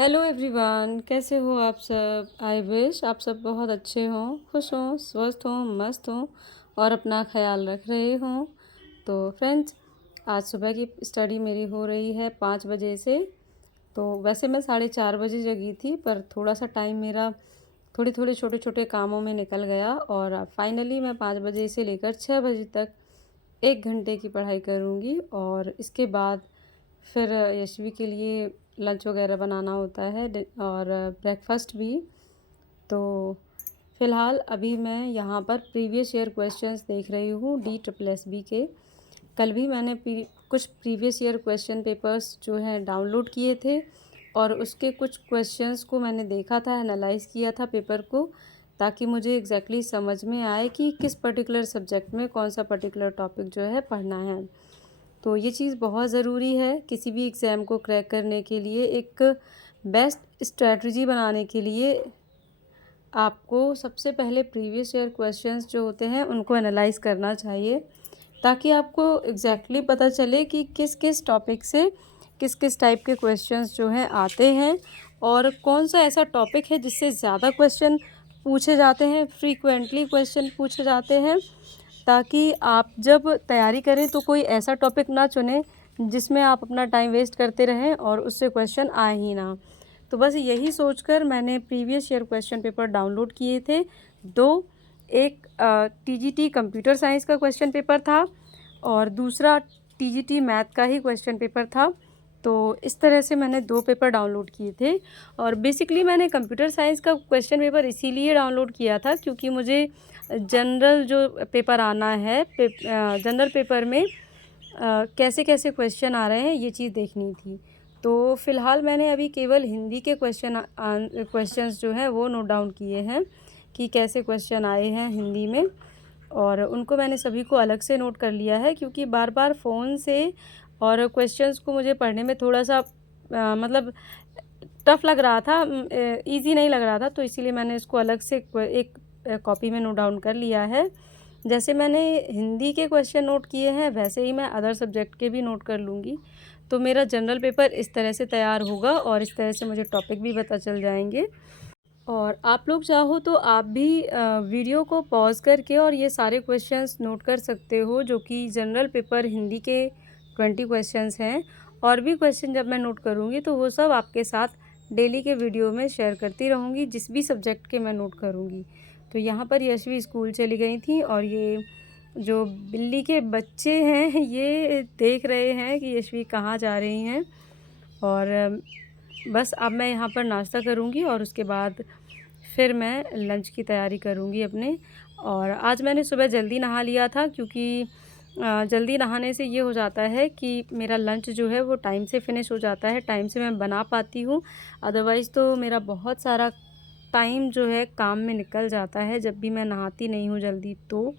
Hello everyone, कैसे हो आप सब। आई विश आप सब बहुत अच्छे हों, खुश हों, स्वस्थ हों, मस्त हों और अपना ख्याल रख रहे हों। तो फ्रेंड्स, आज सुबह की स्टडी मेरी हो रही है 5 बजे से। तो वैसे मैं 4:30 बजे जगी थी, पर थोड़ा सा टाइम मेरा थोड़े थोड़े छोटे छोटे कामों में निकल गया और फाइनली मैं 5 बजे से लेकर 6 बजे तक 1 घंटे की पढ़ाई करूँगी। और इसके बाद फिर यशवी के लिए लंच वगैरह बनाना होता है और ब्रेकफास्ट भी। तो फ़िलहाल अभी मैं यहाँ पर प्रीवियस ईयर क्वेश्चंस देख रही हूँ DSSB के। कल भी मैंने कुछ प्रीवियस ईयर क्वेश्चन पेपर्स जो हैं डाउनलोड किए थे और उसके कुछ क्वेश्चंस को मैंने देखा था, एनालाइज़ किया था पेपर को, ताकि मुझे एग्जैक्टली समझ में आए कि किस पर्टिकुलर सब्जेक्ट में कौन सा पर्टिकुलर टॉपिक जो है पढ़ना है। तो ये चीज़ बहुत ज़रूरी है किसी भी एग्ज़ाम को क्रैक करने के लिए। एक बेस्ट स्ट्रैटेजी बनाने के लिए आपको सबसे पहले प्रीवियस ईयर क्वेश्चंस जो होते हैं उनको एनालाइज़ करना चाहिए, ताकि आपको एग्जैक्टली पता चले कि किस किस टॉपिक से किस किस टाइप के क्वेश्चंस जो हैं आते हैं और कौन सा ऐसा टॉपिक है जिससे ज़्यादा क्वेश्चन पूछे जाते हैं, फ्रीक्वेंटली क्वेश्चन पूछे जाते हैं, ताकि आप जब तैयारी करें तो कोई ऐसा टॉपिक ना चुनें जिसमें आप अपना टाइम वेस्ट करते रहें और उससे क्वेश्चन आए ही ना। तो बस यही सोचकर मैंने previous year question paper download किए थे दो। एक TGT कंप्यूटर साइंस का क्वेश्चन पेपर था और दूसरा TGT मैथ का ही क्वेश्चन पेपर था। तो इस तरह से मैंने 2 पेपर डाउनलोड किए थे। और बेसिकली मैंने कंप्यूटर साइंस का क्वेश्चन पेपर इसीलिए डाउनलोड किया था क्योंकि मुझे जनरल जो पेपर आना है जनरल पेपर में कैसे कैसे क्वेश्चन आ रहे हैं ये चीज़ देखनी थी। तो फ़िलहाल मैंने अभी केवल हिंदी के क्वेश्चंस जो हैं वो नोट डाउन किए हैं कि कैसे क्वेश्चन आए हैं हिंदी में, और उनको मैंने सभी को अलग से नोट कर लिया है क्योंकि बार बार फ़ोन से और क्वेश्चंस को मुझे पढ़ने में थोड़ा सा मतलब टफ़ लग रहा था, ईज़ी नहीं लग रहा था। तो इसीलिए मैंने इसको अलग से एक कॉपी में नोट डाउन कर लिया है। जैसे मैंने हिंदी के क्वेश्चन नोट किए हैं वैसे ही मैं अदर सब्जेक्ट के भी नोट कर लूँगी। तो मेरा जनरल पेपर इस तरह से तैयार होगा और इस तरह से मुझे टॉपिक भी पता चल जाएंगे। और आप लोग चाहो तो आप भी वीडियो को पॉज करके और ये सारे क्वेश्चंस नोट कर सकते हो, जो कि जनरल पेपर हिंदी के 20 क्वेश्चंस हैं। और भी क्वेश्चन जब मैं नोट करूँगी तो वो सब आपके साथ डेली के वीडियो में शेयर करती रहूँगी, जिस भी सब्जेक्ट के मैं नोट करूँगी। तो यहाँ पर यशवी स्कूल चली गई थी और ये जो बिल्ली के बच्चे हैं ये देख रहे हैं कि यशवी कहाँ जा रही हैं। और बस अब मैं यहाँ पर नाश्ता करूँगी और उसके बाद फिर मैं लंच की तैयारी करूँगी अपने। और आज मैंने सुबह जल्दी नहा लिया था क्योंकि जल्दी नहाने से ये हो जाता है कि मेरा लंच जो है वो टाइम से फ़िनिश हो जाता है, टाइम से मैं बना पाती हूँ। अदरवाइज़ तो मेरा बहुत सारा टाइम जो है काम में निकल जाता है जब भी मैं नहाती नहीं हूँ जल्दी तो।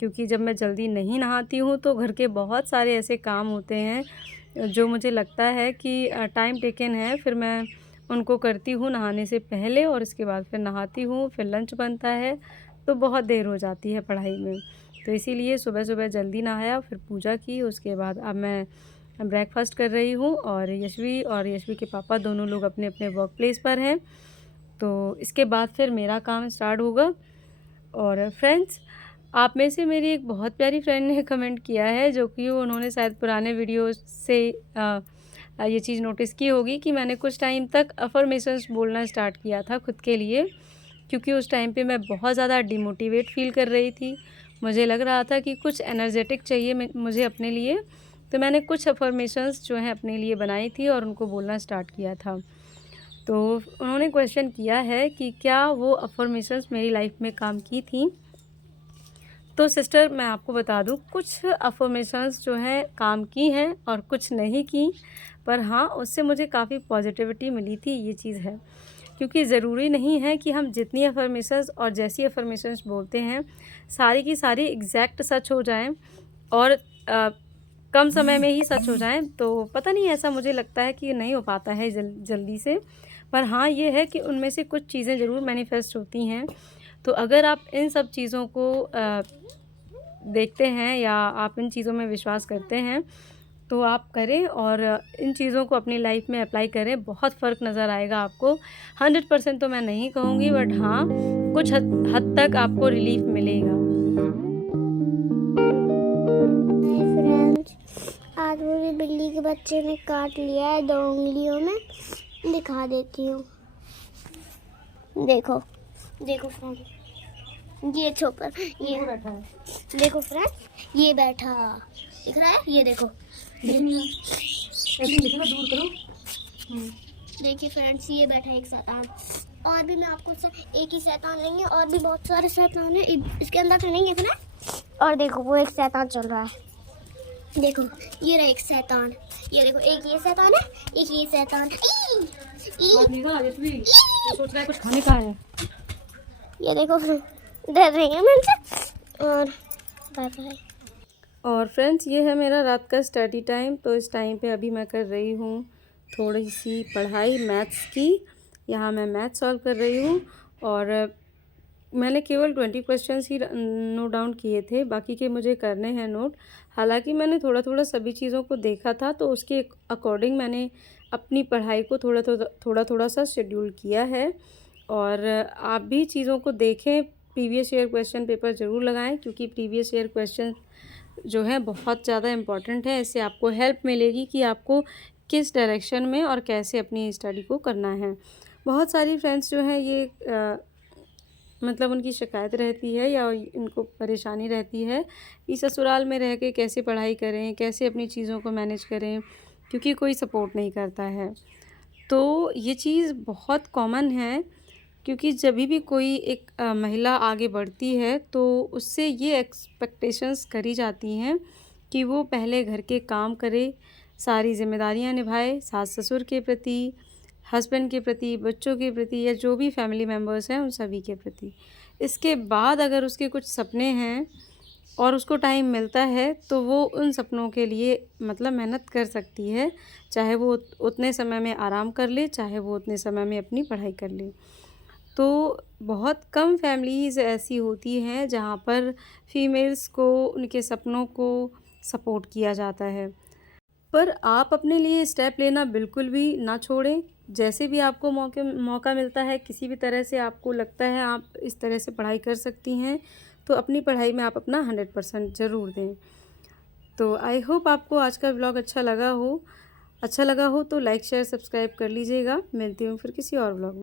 क्योंकि जब मैं जल्दी नहीं नहाती हूँ तो घर के बहुत सारे ऐसे काम होते हैं जो मुझे लगता है कि टाइम टेकन है, फिर मैं उनको करती हूँ नहाने से पहले और इसके बाद फिर नहाती हूँ, फिर लंच बनता है, तो बहुत देर हो जाती है पढ़ाई में। तो इसीलिए सुबह सुबह जल्दी नहाया, फिर पूजा की, उसके बाद अब मैं ब्रेकफास्ट कर रही हूँ और यशवी के पापा दोनों लोग अपने अपने वर्क प्लेस पर हैं। तो इसके बाद फिर मेरा काम स्टार्ट होगा। और फ्रेंड्स, आप में से मेरी एक बहुत प्यारी फ्रेंड ने कमेंट किया है, जो कि उन्होंने शायद पुराने वीडियो से ये चीज़ नोटिस की होगी कि मैंने कुछ टाइम तक अफ़र्मेशंस बोलना स्टार्ट किया था खुद के लिए, क्योंकि उस टाइम पे मैं बहुत ज़्यादा डिमोटिवेट फ़ील कर रही थी। मुझे लग रहा था कि कुछ एनर्जेटिक चाहिए मुझे अपने लिए। तो मैंने कुछ अफ़र्मेशंस जो हैं अपने लिए बनाई थी और उनको बोलना स्टार्ट किया था। तो उन्होंने क्वेश्चन किया है कि क्या वो अफ़र्मेशंस मेरी लाइफ में काम की थी। तो सिस्टर, मैं आपको बता दूँ, कुछ अफ़र्मेशंस जो हैं काम की हैं और कुछ नहीं की, पर हाँ, उससे मुझे काफ़ी पॉजिटिविटी मिली थी, ये चीज़ है। क्योंकि ज़रूरी नहीं है कि हम जितनी अफ़र्मेशंस और जैसी अफ़र्मेशंस बोलते हैं सारी की सारी एग्जैक्ट सच हो जाएं और कम समय में ही सच हो जाएं। तो पता नहीं, ऐसा मुझे लगता है कि नहीं हो पाता है जल्दी से। पर हाँ, ये है कि उनमें से कुछ चीज़ें ज़रूर मैनिफेस्ट होती हैं। तो अगर आप इन सब चीज़ों को देखते हैं या आप इन चीज़ों में विश्वास करते हैं तो आप करें और इन चीज़ों को अपनी लाइफ में अप्लाई करें, बहुत फ़र्क नज़र आएगा आपको। 100% तो मैं नहीं कहूँगी, बट हाँ, कुछ हद तक आपको रिलीफ मिलेगा। फ्रेंड्स, आज मेरी बिल्ली के बच्चे ने काट लिया है 2 उंगलियों में। दिखा देती हूँ। देखो देखो फ्रेंड्स, ये छोपर ये बैठा है। देखो फ्रेंड्स, ये बैठा दिख रहा है, ये देखो। दूर करो। देखिए फ्रेंड्स, ये बैठा है एक शैतान। और भी मैं आपको एक ही शैतान लेंगे, और भी बहुत सारे शैतान है इसके अंदर तो नहीं है। और देखो वो एक शैतान चल रहा है। देखो ये रहा एक शैतान। ये देखो, एक ये शैतान है, एक ये शैतान। सोच रहा है कुछ खाने का है। ये देखो डर रही है मुझसे। और बाय बाय। और फ्रेंड्स, ये है मेरा रात का स्टडी टाइम। तो इस टाइम पे अभी मैं कर रही हूँ थोड़ी सी पढ़ाई मैथ्स की। यहाँ मैं मैथ सॉल्व कर रही हूँ और मैंने केवल 20 क्वेश्चंस ही नोट डाउन किए थे, बाकी के मुझे करने हैं नोट। हालांकि मैंने थोड़ा थोड़ा सभी चीज़ों को देखा था, तो उसके अकॉर्डिंग मैंने अपनी पढ़ाई को थोड़ा सा शेड्यूल किया है। और आप भी चीज़ों को देखें, प्रीवियस ईयर क्वेश्चन पेपर ज़रूर लगाएं, क्योंकि प्रीवियस ईयर क्वेश्चन जो है बहुत ज़्यादा इम्पॉर्टेंट है। इससे आपको हेल्प मिलेगी कि आपको किस डायरेक्शन में और कैसे अपनी स्टडी को करना है। बहुत सारी फ्रेंड्स जो हैं ये मतलब उनकी शिकायत रहती है या इनको परेशानी रहती है कि ससुराल में रह के कैसे पढ़ाई करें, कैसे अपनी चीज़ों को मैनेज करें, क्योंकि कोई सपोर्ट नहीं करता है। तो ये चीज़ बहुत कॉमन है, क्योंकि जब भी कोई एक महिला आगे बढ़ती है तो उससे ये एक्सपेक्टेशंस करी जाती हैं कि वो पहले घर के काम करे, सारी ज़िम्मेदारियां निभाए, सास ससुर के प्रति, हस्बैंड के प्रति, बच्चों के प्रति, या जो भी फैमिली मेम्बर्स हैं उन सभी के प्रति। इसके बाद अगर उसके कुछ सपने हैं और उसको टाइम मिलता है तो वो उन सपनों के लिए मतलब मेहनत कर सकती है, चाहे वो उतने समय में आराम कर ले, चाहे वो उतने समय में अपनी पढ़ाई कर ले। तो बहुत कम फैमिलीज़ ऐसी होती हैं जहाँ पर फीमेल्स को उनके सपनों को सपोर्ट किया जाता है। पर आप अपने लिए स्टेप लेना बिल्कुल भी ना छोड़ें। जैसे भी आपको मौका मिलता है, किसी भी तरह से आपको लगता है आप इस तरह से पढ़ाई कर सकती हैं, तो अपनी पढ़ाई में आप अपना 100% ज़रूर दें। तो आई होप आपको आज का व्लॉग अच्छा लगा हो तो लाइक शेयर सब्सक्राइब कर लीजिएगा। मिलती हूँ फिर किसी और व्लॉग में।